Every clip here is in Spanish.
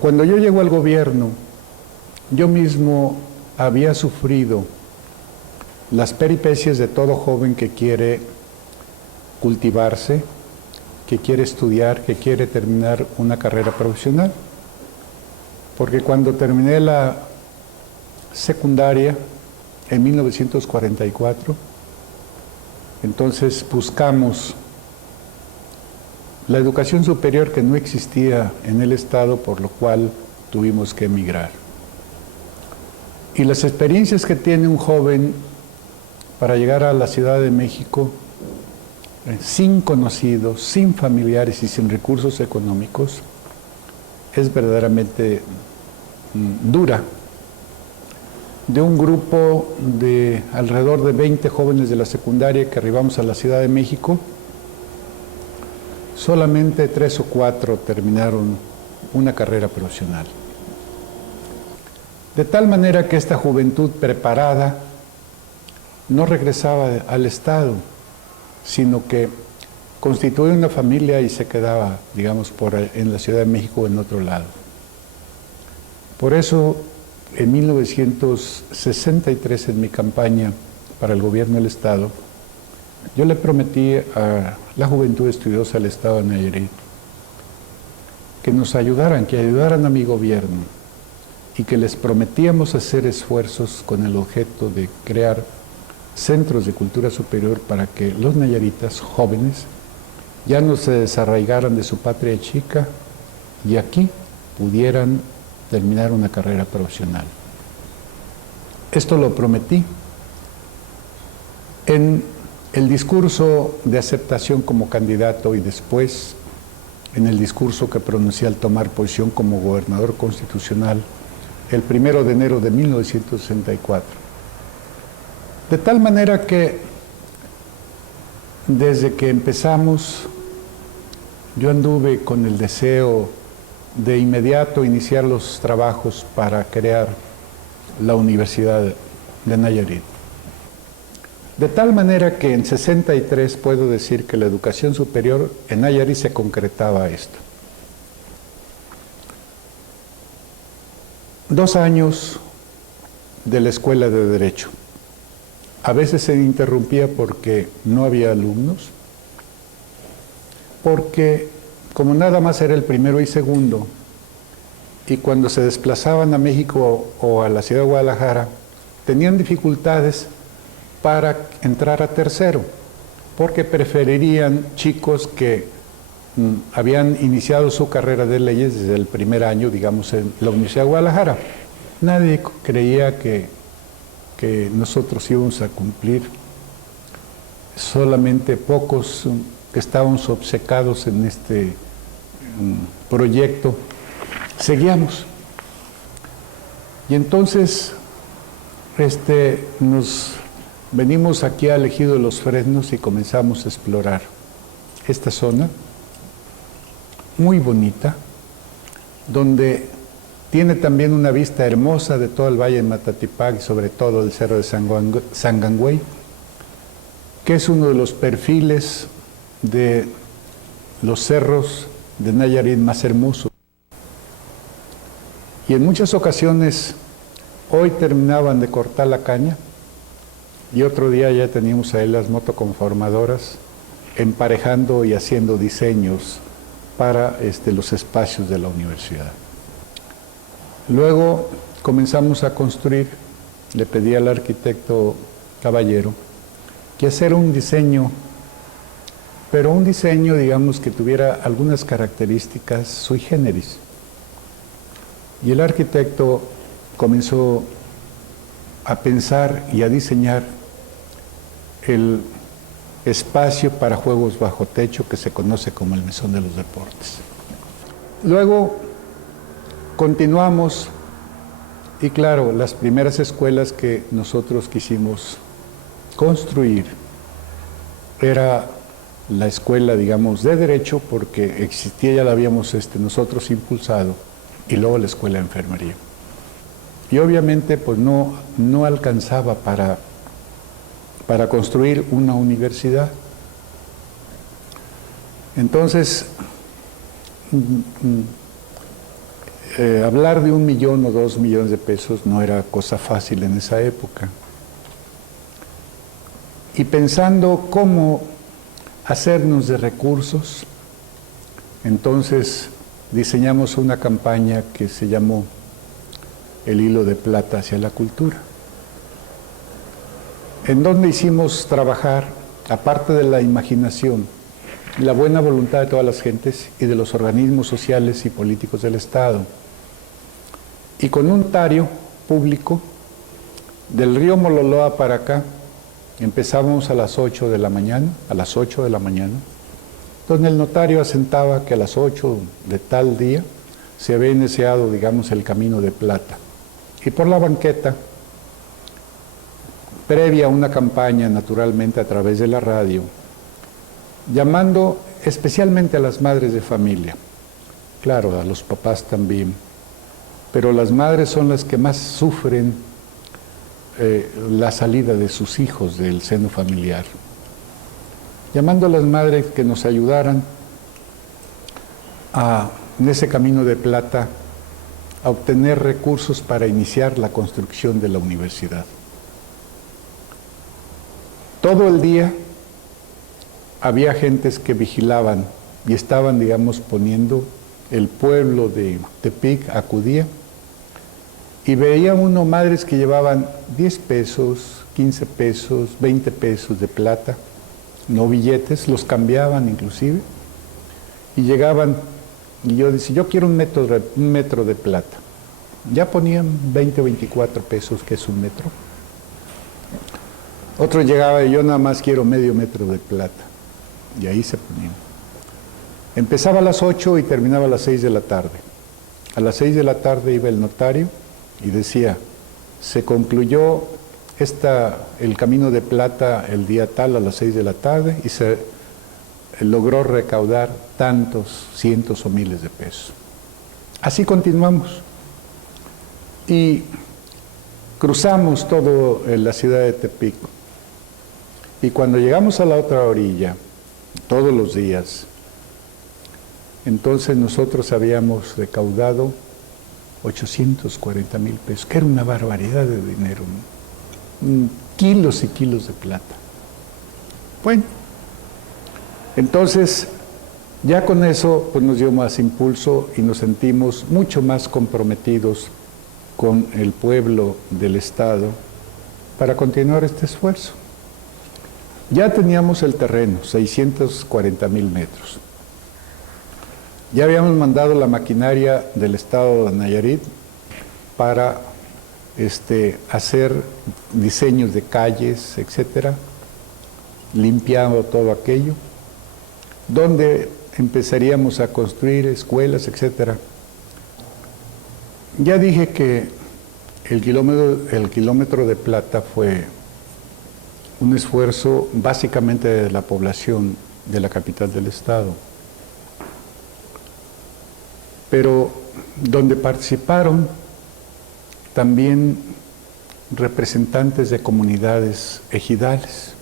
Cuando yo llego al gobierno, yo mismo había sufrido las peripecias de todo joven que quiere cultivarse, que quiere estudiar, que quiere terminar una carrera profesional. Porque cuando terminé la secundaria en 1944, entonces buscamos la educación superior que no existía en el Estado, por lo cual tuvimos que emigrar. Y las experiencias que tiene un joven para llegar a la Ciudad de México, sin conocidos, sin familiares y sin recursos económicos, es verdaderamente dura. De un grupo de alrededor de 20 jóvenes de la secundaria que arribamos a la Ciudad de México, solamente 3 o 4 terminaron una carrera profesional. De tal manera que esta juventud preparada no regresaba al Estado, sino que constituía una familia y se quedaba, digamos, en la Ciudad de México o en otro lado. Por eso, en 1963, en mi campaña para el gobierno del Estado, yo le prometí a la juventud estudiosa del Estado de Nayarit que nos ayudaran, que ayudaran a mi gobierno, y que les prometíamos hacer esfuerzos con el objeto de crear centros de cultura superior para que los nayaritas jóvenes ya no se desarraigaran de su patria chica y aquí pudieran terminar una carrera profesional. Esto lo prometí. En el discurso de aceptación como candidato y después en el discurso que pronuncié al tomar posición como gobernador constitucional el 1 de enero de 1964. De tal manera que desde que empezamos yo anduve con el deseo de inmediato iniciar los trabajos para crear la Universidad de Nayarit. De tal manera que en 63 puedo decir que la educación superior en Nayarit se concretaba esto. 2 años de la Escuela de Derecho. A veces se interrumpía porque no había alumnos, porque como nada más era el primero y segundo, y cuando se desplazaban a México o a la ciudad de Guadalajara, tenían dificultades para entrar a tercero, porque preferirían chicos que habían iniciado su carrera de leyes desde el primer año, digamos, en la Universidad de Guadalajara. Nadie creía que nosotros íbamos a cumplir, solamente pocos que estábamos obcecados en este proyecto, seguíamos. Y entonces nos venimos aquí a Ejido de los Fresnos y comenzamos a explorar esta zona muy bonita, donde tiene también una vista hermosa de todo el Valle de Matatipac y sobre todo el Cerro de Sangangüey, que es uno de los perfiles de los cerros de Nayarit más hermosos. Y en muchas ocasiones, hoy terminaban de cortar la caña y otro día ya teníamos ahí las motoconformadoras emparejando y haciendo diseños para los espacios de la universidad. Luego comenzamos a construir, le pedí al arquitecto Caballero que hacer un diseño, pero un diseño, digamos, que tuviera algunas características sui generis. Y el arquitecto comenzó a pensar y a diseñar el espacio para juegos bajo techo que se conoce como el Mesón de los Deportes. Luego continuamos Y claro, las primeras escuelas que nosotros quisimos construir era la escuela, digamos, de Derecho, porque existía, ya la habíamos nosotros impulsado, y luego la escuela de Enfermería. Y obviamente pues no alcanzaba para construir una universidad. Entonces, hablar de 1 millón o 2 millones de pesos no era cosa fácil en esa época. Y pensando cómo hacernos de recursos, entonces diseñamos una campaña que se llamó El hilo de plata hacia la cultura, en donde hicimos trabajar, aparte de la imaginación, la buena voluntad de todas las gentes y de los organismos sociales y políticos del Estado, y con un notario público del río Mololoa para acá. Empezamos a las 8 de la mañana, donde el notario asentaba que a las 8 de tal día se había iniciado, digamos, el camino de plata. Y por la banqueta, previa a una campaña, naturalmente, a través de la radio, llamando especialmente a las madres de familia, claro, a los papás también, pero las madres son las que más sufren la salida de sus hijos del seno familiar. Llamando a las madres que nos ayudaran en ese camino de plata a obtener recursos para iniciar la construcción de la universidad. Todo el día había gentes que vigilaban y estaban, digamos, poniendo, el pueblo de Tepic acudía, y veía uno madres que llevaban 10 pesos, 15 pesos, 20 pesos de plata, no billetes, los cambiaban inclusive, y llegaban, y yo decía, yo quiero un metro de plata. Ya ponían 20 o 24 pesos, que es un metro. Otro llegaba y yo nada más quiero medio metro de plata, y ahí se ponían. Empezaba a las 8 y terminaba a las 6 de la tarde. A las 6 de la tarde iba el notario y decía, se concluyó el camino de plata el día tal a las 6 de la tarde y se logró recaudar tantos cientos o miles de pesos. Así continuamos. Y cruzamos todo la ciudad de Tepic. Y cuando llegamos a la otra orilla, todos los días, entonces nosotros habíamos recaudado 840,000 pesos, que era una barbaridad de dinero, ¿no? Kilos y kilos de plata. Bueno, entonces ya con eso pues nos dio más impulso y nos sentimos mucho más comprometidos con el pueblo del Estado para continuar este esfuerzo. Ya teníamos el terreno, 640,000 metros. Ya habíamos mandado la maquinaria del Estado de Nayarit para hacer diseños de calles, etcétera, limpiando todo aquello, donde empezaríamos a construir escuelas, etcétera. Ya dije que el kilómetro de plata fue un esfuerzo básicamente de la población de la capital del Estado, pero donde participaron también representantes de comunidades ejidales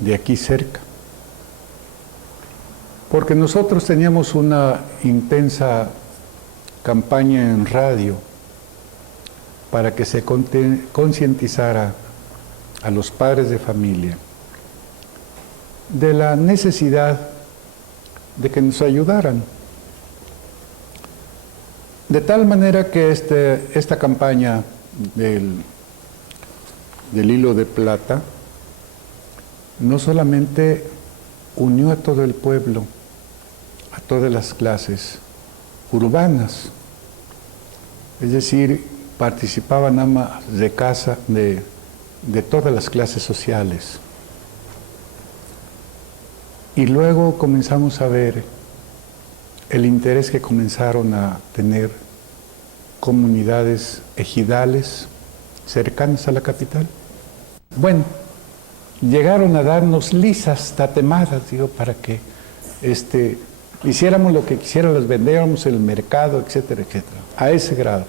de aquí cerca, porque nosotros teníamos una intensa campaña en radio para que se concientizara a los padres de familia de la necesidad de que nos ayudaran. De tal manera que esta campaña del hilo de plata no solamente unió a todo el pueblo, a todas las clases urbanas, es decir, participaban amas de casa de todas las clases sociales. Y luego comenzamos a ver el interés que comenzaron a tener comunidades ejidales cercanos a la capital. Bueno, llegaron a darnos lisas, tatemadas, digo, para que hiciéramos lo que quisiéramos, los vendíamos en el mercado, etcétera, etcétera. A ese grado.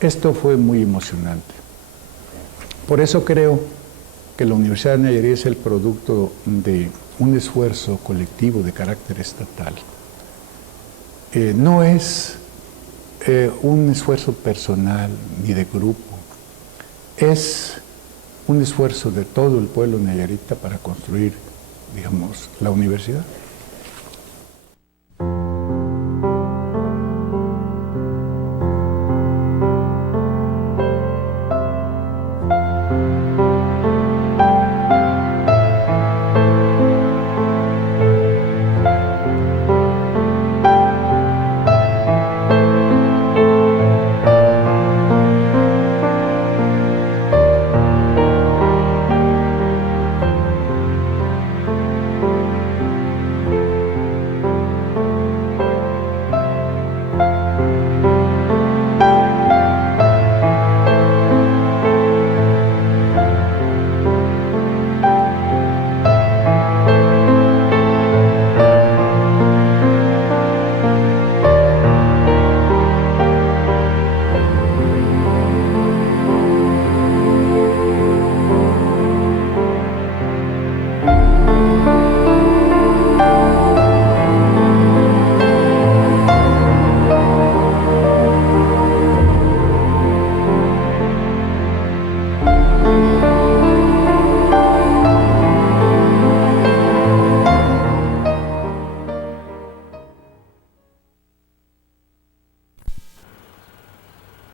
Esto fue muy emocionante. Por eso creo que la Universidad de Nayarit es el producto de un esfuerzo colectivo de carácter estatal. No es un esfuerzo personal ni de grupo, es un esfuerzo de todo el pueblo nayarita para construir, digamos, la universidad.